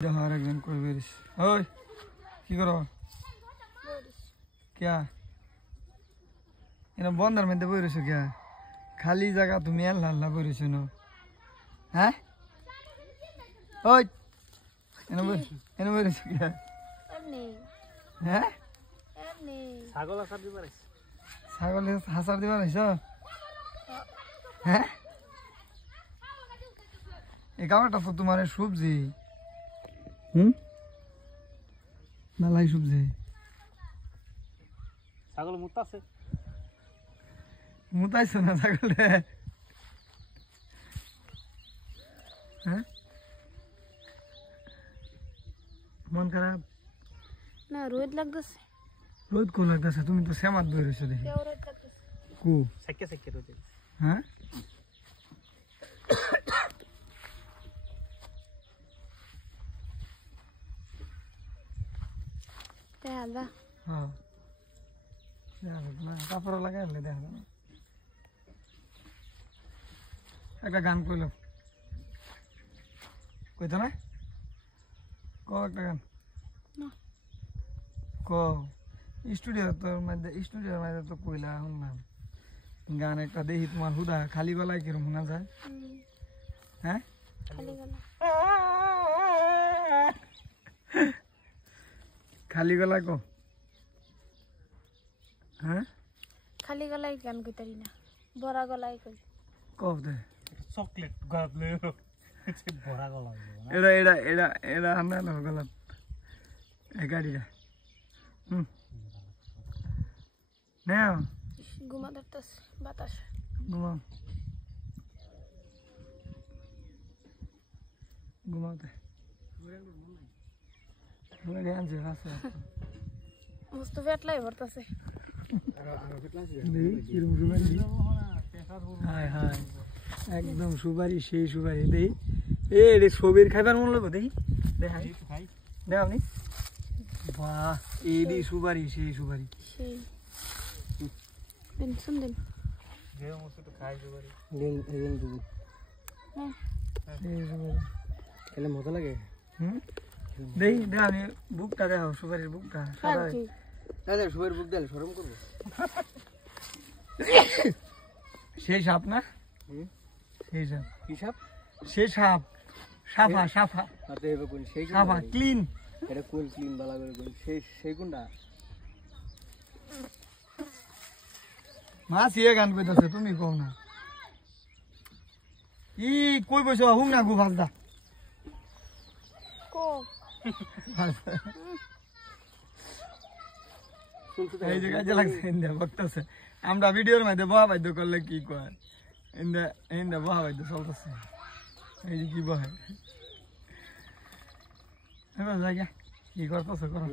हर एक दिन कोई बेरिस ओए की करो क्या इन बंदर में बेरिस क्या खाली जगह तुम हल्ला बेरिस न हाँ ओए इन बेरिस क्या हाँ ছাগল হাসার দিবার আইছো হ্যাঁ এই কামটা তো তোমার সবজি মেলাই সবজি ছাগল মুতাছে মুতাইছো না ছাগল রে হ্যাঁ মন খারাপ না রোদ লাগতেছে রোদ কো লাগতেছে তুমি তো সেমাত বই রইছো দেখি কো সেকে সেকে রোদ হ্যাঁ আদা হ্যাঁ না কাপড় লাগাইলে দেখা যাবে একটা গান কইলো কইতো না ক একটা গান না ক স্টুডিওর মধ্যে তো কইলা শুনলাম গান একটা দেখি তোমার হুদা খালি গলায় কিরম শোনা যায় হ্যাঁ খালি গলা খালি গলায় কো হ্যাঁ খালি গলায় গান কইতারি না বড়া গলায় কই কব দে চকলেট গাবলে বড়া গলা এটা আমরা গলাত এই গাড়িটা নাও ঘুমা ধরতেছে বাতাস ঘুমাতে আনছে আছে মস্ত পেটলাই ভরতাছে কিরম সুপারি হায় হায় একদম সুপারি সেই সুপারি দেই রে ছবির খাইবার মন লাগবে দেখি দেখাই দেখ আপনি বাহ এডি সুপারি সেই সুপারি সেই দেন শুন দেন যে মস্ত তো খাই সুপারি দেন দিন হ্যাঁ সেই সুপারি খেলে মজা লাগে দেই দেখ আপনি বুকটা দেখো সুপারির বুকটা আর কি তাহলে সুপারির বুক দিলে শরম করব সেই সাপ না সেই সাপ কি সাপ সেই সাপ সাফা সাফা আতে হবে কোন সেই সাফা ক্লিন এটা কোন ক্লিন বালা করে কোন সেই কোনটা মাছ ইয়ে গান কইতাছে তুমি কও না ই কই বইছো হুম না গু ভাজদা কো এই যে কাজে লাগছে ইন্দা বক্তাছে আমরা ভিডিওর মধ্যে বহা বাদ্য করলে কি কয় ইন্দা বহা বাদ্য চলতেছে এই যে কি বহে এবার জায়গা কি করতেছে করো